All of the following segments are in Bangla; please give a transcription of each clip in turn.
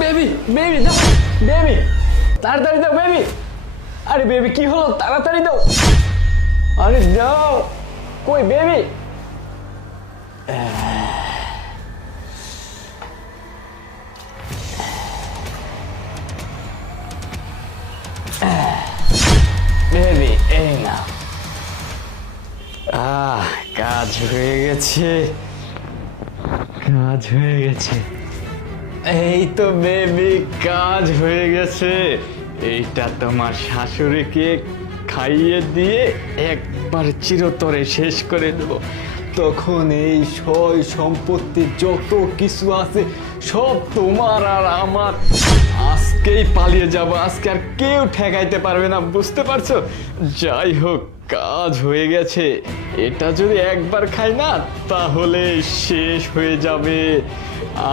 বেবি বেবি দাও, বেবি তাড়াতাড়ি দাও বেবি। আরে বেবি কি হলো, তাড়াতাড়ি দাও। আরে দাও, কই বেবি? বেবি এই না। কাজ হয়ে গেছে, কাজ হয়ে গেছে। এই তো বেবি, কাজ হয়ে গেছে। এইটা তোমার শাশুড়িকে খাইয়ে দিয়ে একবার চিরতরে শেষ করে দেবো। তখন এই সয় সম্পত্তি যত কিছু আছে সব তোমার আর আমার। আজকেই পালিয়ে যাব, আজকে আর কেউ ঠেকাইতে পারবে না, বুঝতে পারছো? যাই হোক, কাজ হয়ে গেছে। এটা যদি একবার খাই না তাহলে শেষ হয়ে যাবে।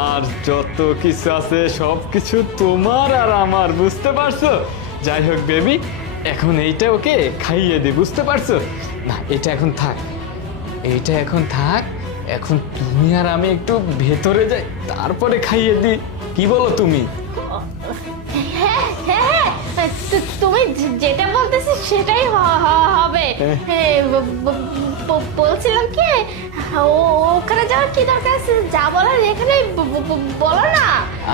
আর যত কিছু আছে সব কিছু তোমার আর আমার, বুঝতে পারছো? যাই হোক বেবি, এখন এইটা ওকে খাইয়ে দি, বুঝতে পারছো? না, এটা এখন থাক, এইটা এখন থাক। এখন তুমি আর আমি একটু ভেতরে যাই, তারপরে খাইয়ে দি। কি বলো তুমি? হ্যাঁ হ্যাঁ হ্যাঁ, তুমি যেটা বলতেছি সেটাই হবে। বলছিলাম কি, ওখানে যাওয়ার কি দরকার আছে? যা বলার এখানে বলো না।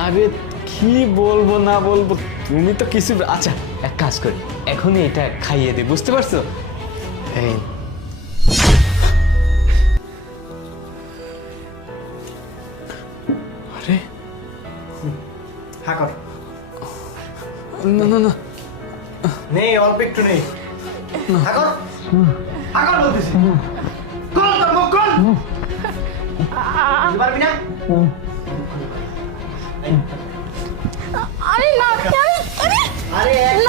আরে কি বলবো না বলবো, তুমি তো কিছু। আচ্ছা এক কাজ করি, এখনই এটা খাইয়ে দে, বুঝতে পারছো? এই আরে হ্যাঁ কর। না না না, নেই, অল্প একটু নেই। হ্যাঁ কর, হ্যাঁ কর বলতেছি। কল তোর মুখ কল। বুঝতে পারবি না? আরে না, আরে না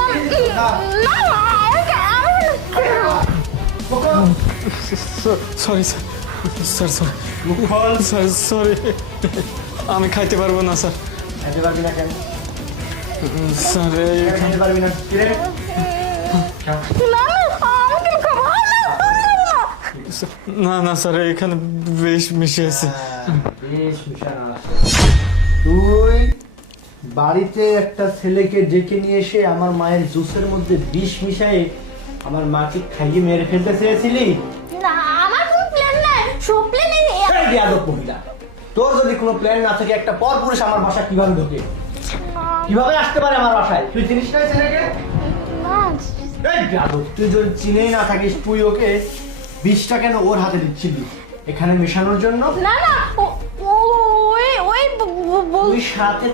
সরি স্যার, স্যার সরি, মুখ খোল। স্যার সরি, আমি খাইতে পারবো না স্যার। খাইতে পারবি না কেন? স্যার খাইতে পারবি না কি রে? না না স্যার, এখানে বেশ মিশে আছে। বেশ মিশানো আছে। তুই বাড়িতে একটা ছেলেকে ডেকে নিয়ে এসে আমার মায়ের জুসের মধ্যে বিষ মিশায়ে আমার মাকে খাইয়ে মেরে ফেলতে চেয়েছিলি? না, আমার কোনো প্ল্যান নাই, সব প্ল্যান এই বেয়াদব মহিলা, তোর যদি কোনো প্ল্যান না থাকে একটা পরপুরুষ আমার বাসা কিভাবে ঢোকে, কিভাবে আসতে পারে আমার বাসায়? তুই চিনিস না এই ছেলেকে? এই বেয়াদব, তুই যদি চিনেই না থাকিস তুই ওকে বিষটা কেন ওর হাতে দিচ্ছিলি এখানে মেশানোর জন্য? না না, ওই তুই সাথে